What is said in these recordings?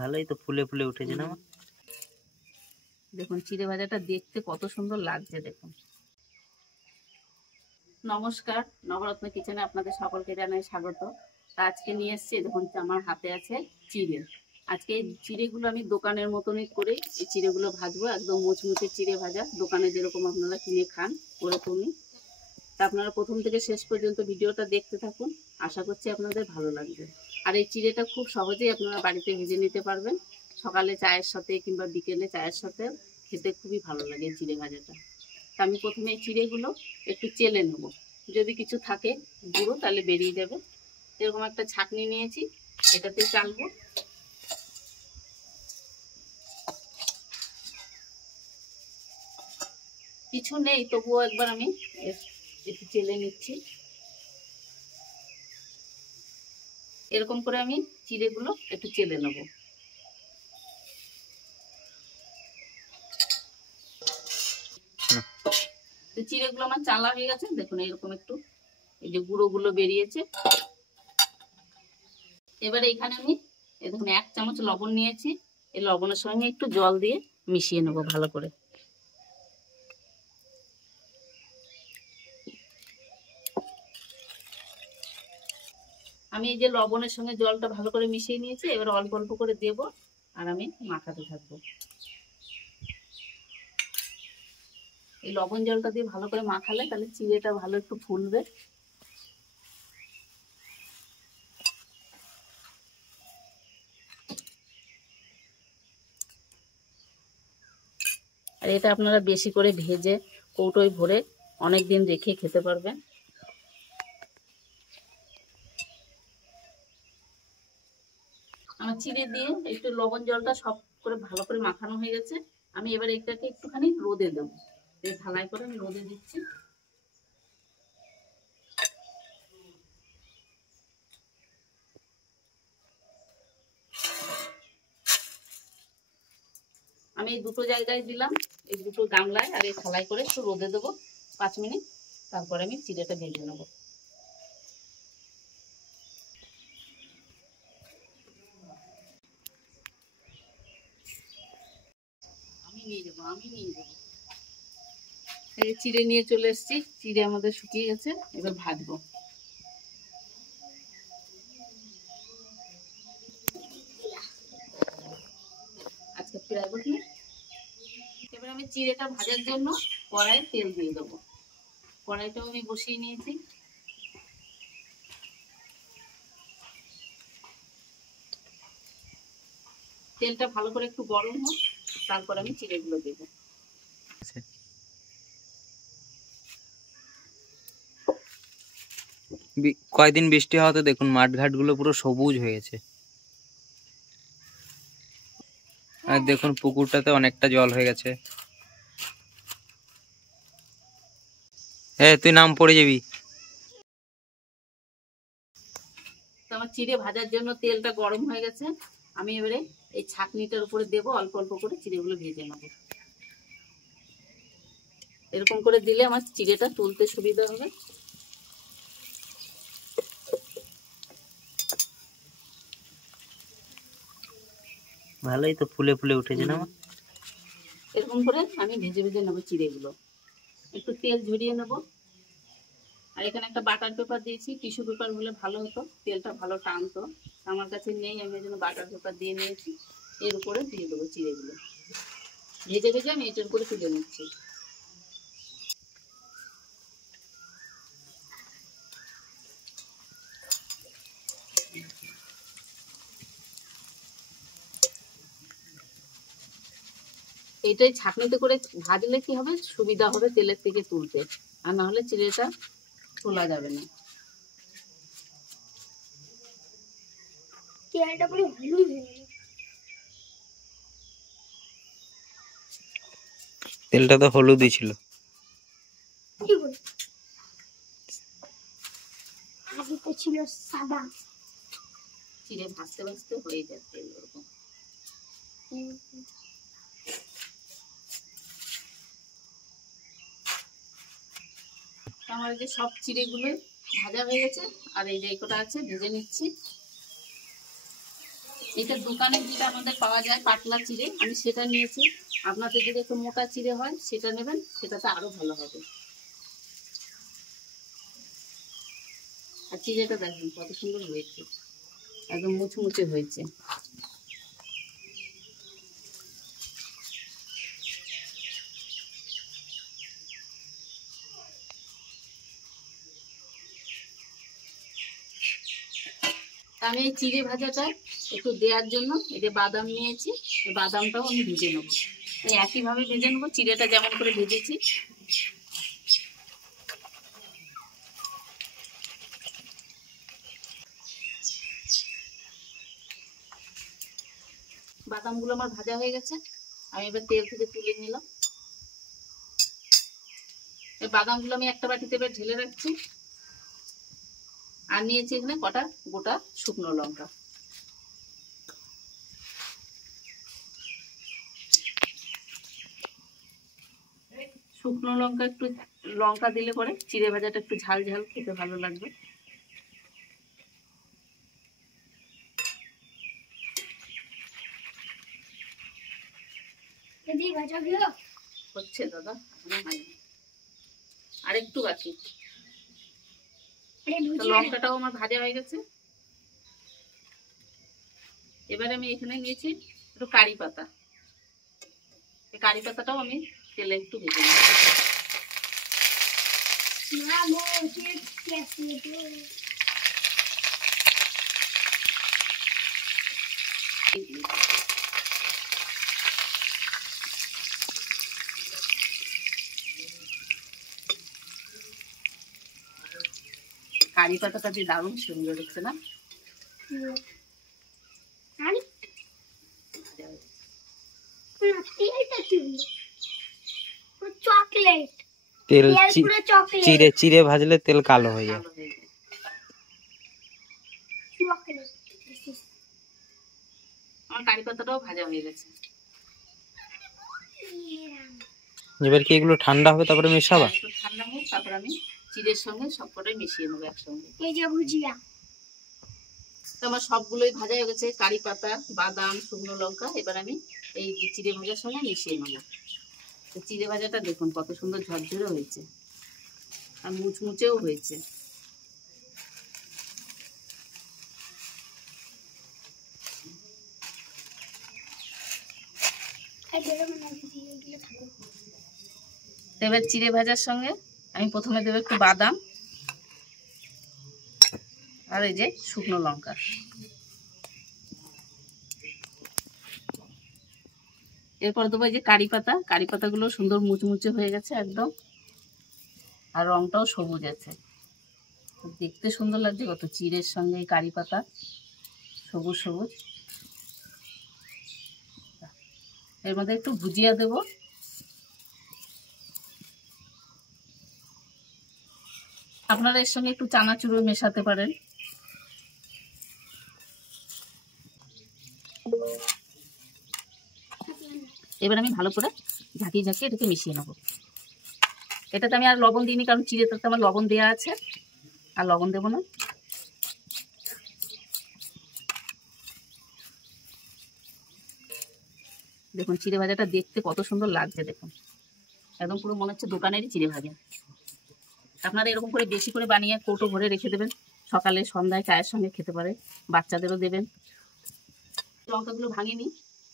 ভালোই তো ফুলে ফুলে উঠেছে না। দেখুন চিড়ে ভাজাটা দেখতে কত সুন্দর লাগছে দেখুন। নমস্কার, নবরত্ন কিচেনে আপনাদের সকলকে জানাই স্বাগত। তা আজকে নিয়ে এসেছি, দেখুন আমার হাতে আছে চিড়ে। আজকে এই চিড়েগুলো আমি দোকানের মতনই করে এই চিড়েগুলো ভাজবো, একদম মুচমুচে চিড়ে ভাজা, দোকানে যেরকম আপনারা কিনে খান ওরকমই। তা আপনারা প্রথম থেকে শেষ পর্যন্ত ভিডিওটা দেখতে থাকুন, আশা করছি আপনাদের ভালো লাগবে। আর এই চিড়েটা খুব সহজেই আপনারা বাড়িতে ভেজে নিতে পারবেন, সকালে চায়ের সাথে কিংবা বিকেলে চায়ের সাথে খেতে খুবই ভালো লাগে চিড়ে ভাজাটা। তা আমি প্রথমে এই চিড়েগুলো একটু চেলে নেব, যদি কিছু থাকে গুঁড়ো তাহলে বেরিয়ে যাবে। এরকম একটা ছাঁকনি নিয়েছি, এটাতে চালবো। কিছু নেই তবুও একবার আমি একটু চেলে নিচ্ছি। এরকম করে আমি চিড়েগুলো একটু চেলে নেব। তো চিড়েগুলো আমার চালা হয়ে গেছে, দেখুন এরকম একটু এই যে গুঁড়োগুলো বেরিয়েছে। এবারে এখানে আমি দেখুন 1 চামচ লবণ নিয়েছি, এই লবণের সঙ্গে একটু জল দিয়ে মিশিয়ে নেব ভালো করে। আমি এই যে লবণের সঙ্গে জলটা ভালো করে মিশিয়ে নিয়েছি, এবার অল্প অল্প করে দেব আর আমি মাখাতে থাকবো। এই লবণ জলটা দিয়ে ভালো করে মাখালে তাহলে চিড়েটা ভালো একটু ফুলবে। আর এটা আপনারা বেশি করে ভেজে কৌটোয় ভরে অনেক দিন রেখে খেতে পারবেন। আমার চিড়ে দিয়ে একটু লবণ জলটা সব করে ভালো করে মাখানো হয়ে গেছে। আমি এবার এটাকে একটুখানি রোদে দেবো, থালায় করে আমি রোদে দিচ্ছি। আমি এই দুটো জায়গায় দিলাম, এই দুটো গামলায় আর এই থালায় করে একটু রোদে দেবো 5 মিনিট, তারপরে আমি চিড়েটা ভেজে নেবো। আমি নিয়ে যাবো। এই চিড়ে নিয়ে চলে এসেছি, চিড়ে আমাদের শুকিয়ে গেছে, এবার ভাজবো। আজকে ফিরাবো কি, এবার আমি চিড়েটা ভাজার জন্য কড়াইয়ে তেল দিয়ে দেবো। কড়াইটাও আমি বসিয়ে নিয়েছি। তেলটা ভালো করে একটু গরম হোক, তারপর আমি চিড়েগুলো দেবো। কয়েকদিন বৃষ্টি হওয়াতে দেখুন মাঠ ঘাট গুলো পুরো সবুজ হয়ে গেছে। আর দেখুন পুকুরটাতে অনেকটা জল হয়ে গেছে। তুই নাম পড়ে যাবি। তো আমার চিড়ে ভাজার জন্য তেলটা গরম হয়ে গেছে, আমি এবারে এই ছাঁকনিটার উপরে দেবো, অল্প অল্প করে চিড়েগুলো ভেজে নেবো। এরকম করে দিলে আমার চিড়েটা তুলতে সুবিধা হবে। ভালোই তো ফুলে ফুলে উঠেছে না। এরকম করে আমি ভেজে ভেজে নেবো চিড়েগুলো, একটু তেল ঝরিয়ে নেব। আর এখানে একটা বাটার পেপার দিয়েছি, টিস্যু পেপার হলে ভালো হতো, তেলটা ভালো টানতো, আমার কাছে নেই, আমি এই জন্য বাটার পেপার দিয়ে নিয়েছি। এর উপরে দিয়ে দেবো চিড়েগুলো, ভেজে ভেজে আমি এটার উপরে তুলে নিচ্ছি। এইটাই ছাঁকনিতে করে ভাজলে কি হবে, সুবিধা হবে তেলের থেকে তুলতে, আর না হলে চিড়েটা তোলা যাবে না। তেলটা তো হলুদই ছিল। ছিল সাদা। চিড়ে ভাজতে ভাজতে হয়ে যাচ্ছে এরকম। আমার এই যে সব চিড়েগুলো ভাজা হয়ে গেছে, আর এই যে কটা আছে ভেজে নিচ্ছি। এটা দোকানে যেটা আমাদের পাওয়া যায় পাতলা চিড়ে, আমি সেটা নিয়েছি। আপনাদের যদি একটু মোটা চিড়ে হয় সেটা নেবেন, সেটাতে আরো ভালো হবে। আর চিড়েটা দেখুন কত সুন্দর হয়েছে, একদম মুচমুচে হয়েছে। আমি এই চিড়ে ভাজাটা একটু দেওয়ার জন্য এই যে বাদাম নিয়েছি, এই বাদামটাও আমি ভেজে নেবো। এই একইভাবে ভেজে নেবো, চিড়েটা যেমন করে ভেজেছি। বাদামগুলো আমার ভাজা হয়ে গেছে, আমি এবার তেল থেকে তুলে নিলাম। এই বাদামগুলো আমি একটা বাটিতে এবার ঢেলে রাখছি। আর নিয়েছি এখানে কটা গোটা শুকনো লঙ্কা। শুকনো লঙ্কা একটু লঙ্কা দিলে পরে চিড়ে ভাজাটা একটু ঝাল ঝাল খেতে ভালো লাগবে। হচ্ছে দাদা, আর একটু বাকি। লঙ্কাটাও আমার ভাজা হয়ে গেছে। এবারে আমি এখানে নিয়েছি একটু কারি পাতা। এই কারি পাতাটাও আমি তেলে একটু ভেজে নেব। কারি পাতাটা দিয়ে দারুণ সুন্দর হচ্ছে না? চকলেট তেল চিড়ে চিড়ে ভাজলে তেল কালো হয়ে যায়। আমার কারি পাতাটাও ভাজা হয়ে গেছে। এবার কি এগুলো ঠান্ডা হবে তারপরে মেশাবা? একটু ঠান্ডা হোক, তারপর আমি চিড়ের সঙ্গে সবকটাই মিশিয়ে নেবো একসঙ্গে। এই যে ভুজিয়া তো আমার সবগুলোই ভাজা হয়ে গেছে, কারি পাতা, বাদাম, শুকনো লঙ্কা। এবার আমি এই চিড়ে ভাজার সঙ্গে মিশিয়ে নেবো। তো চিড়ে ভাজাটা দেখুন কত সুন্দর ঝরঝরে হয়েছে আর মুচমুচেও হয়েছে। এবার চিড়ে ভাজার সঙ্গে আমি প্রথমে দেবো একটু বাদাম আর এই যে শুকনো লঙ্কা। এরপর দেবো এই যে কারি পাতা। কারি পাতাগুলো সুন্দর মুচমুচে হয়ে গেছে একদম, আর রংটাও সবুজ আছে, দেখতে সুন্দর লাগছে কত। চিড়ের সঙ্গে এই কারি পাতা সবুজ সবুজ। এর মধ্যে একটু ভুজিয়া দেব। আপনারা এর সঙ্গে একটু চানাচুরও মেশাতে পারেন। এবার আমি ভালো করে ঝাঁকিয়ে ঝাঁকিয়ে এটাকে মিশিয়ে নেবো। এটাতে আমি আর লবণ দিইনি, কারণ চিড়েটাতে আমার লবণ দেওয়া আছে, আর লবণ দেবো না। দেখুন চিড়ে ভাজাটা দেখতে কত সুন্দর লাগছে, দেখুন একদম পুরো মনে হচ্ছে দোকানেরই চিড়ে ভাজা। আপনারা এরকম করে বেশি করে বানিয়ে কৌটো ভরে রেখে দেবেন, সকালে সন্ধ্যায় চায়ের সঙ্গে খেতে পারে, বাচ্চাদেরও দেবেন। লঙ্কাগুলো ভাঙিনি,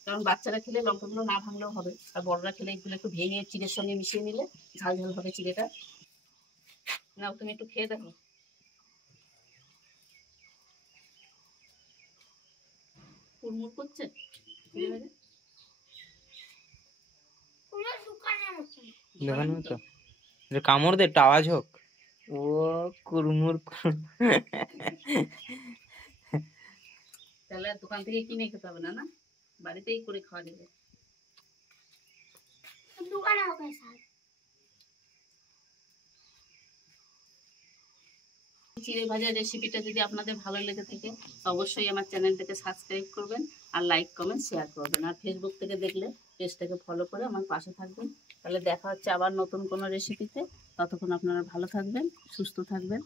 কারণ বাচ্চারা খেলে লঙ্কাগুলো না ভাঙলেও হবে, আর বড়রা খেলে এগুলো একটু ভেঙে চিড়ের সঙ্গে মিশিয়ে নিলে ঝাল ঝাল হবে চিড়েটা। নাও তুমি একটু খেয়ে দেখো। কুড়মুড় করছে দোকানের মতো কামড় দে, একটা আওয়াজ হোক। ও কুরমুর। তাহলে আর দোকান থেকে কিনে খেতে হবে না, না বাড়িতেই করে খাওয়া যাবে। চিড়ে ভাজার রেসিপিটা যদি আপনাদের ভালো লেগে থাকে অবশ্যই আমার চ্যানেলটাকে সাবস্ক্রাইব করবেন, আর লাইক কমেন্ট শেয়ার করবেন। আর ফেসবুক থেকে দেখলে পেজটাকে ফলো করে আমার পাশে থাকবেন। তাহলে দেখা হচ্ছে আবার নতুন কোনো রেসিপিতে। ততক্ষণ আপনারা ভালো থাকবেন, সুস্থ থাকবেন।